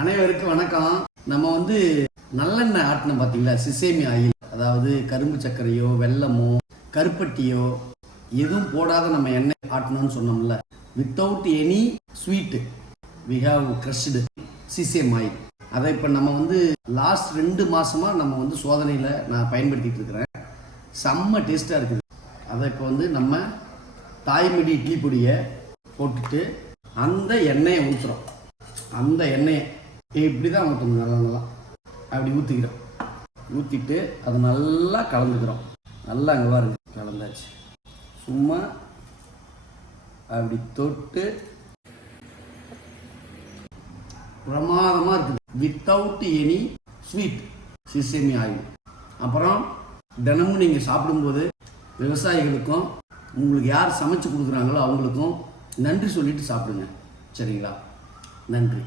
அனைவருக்கும் வணக்கம். நம்ம நல்லெண்ணெய் ஆட்டினோம் பார்த்தீங்களா, சிசேமி ஆயில், அதாவது கரும்பு சர்க்கரையோ வெல்லமோ கருப்பட்டியோ எதுவும் போடாத நம்ம எண்ணெய் ஆட்டணும்னு சொன்னோம்ல. Without any sweet we have crushed sesame oil. அதை இப்போ நம்ம லாஸ்ட் 2 மாதமாக நம்ம சோதனையில் நான் பயன்படுத்திகிட்டு இருக்கிறேன். செம்ம டேஸ்ட்டாக இருக்குது. அதை இப்போ நம்ம தாய்மடி இட்லி பொடியை போட்டுட்டு அந்த எண்ணெயை ஊற்றுறோம். அந்த எண்ணெயை இப்படி தான் ஊற்றணும். நல்லா அப்படி ஊற்றிக்கிறோம். ஊற்றிட்டு அதை நல்லா கலந்துக்கிறோம். நல்லா அங்கே பாருங்க, கலந்தாச்சு. சும்மா அப்படி தொட்டு பிரமாதமாக இருக்குது. Without any sweet sesame oil. அப்புறம் தினமும் நீங்கள் சாப்பிடும்போது விவசாயிகளுக்கும் உங்களுக்கு யார் சமைச்சு கொடுக்குறாங்களோ அவங்களுக்கும் நன்றி சொல்லிட்டு சாப்பிடுங்க. சரிங்களா? நன்றி.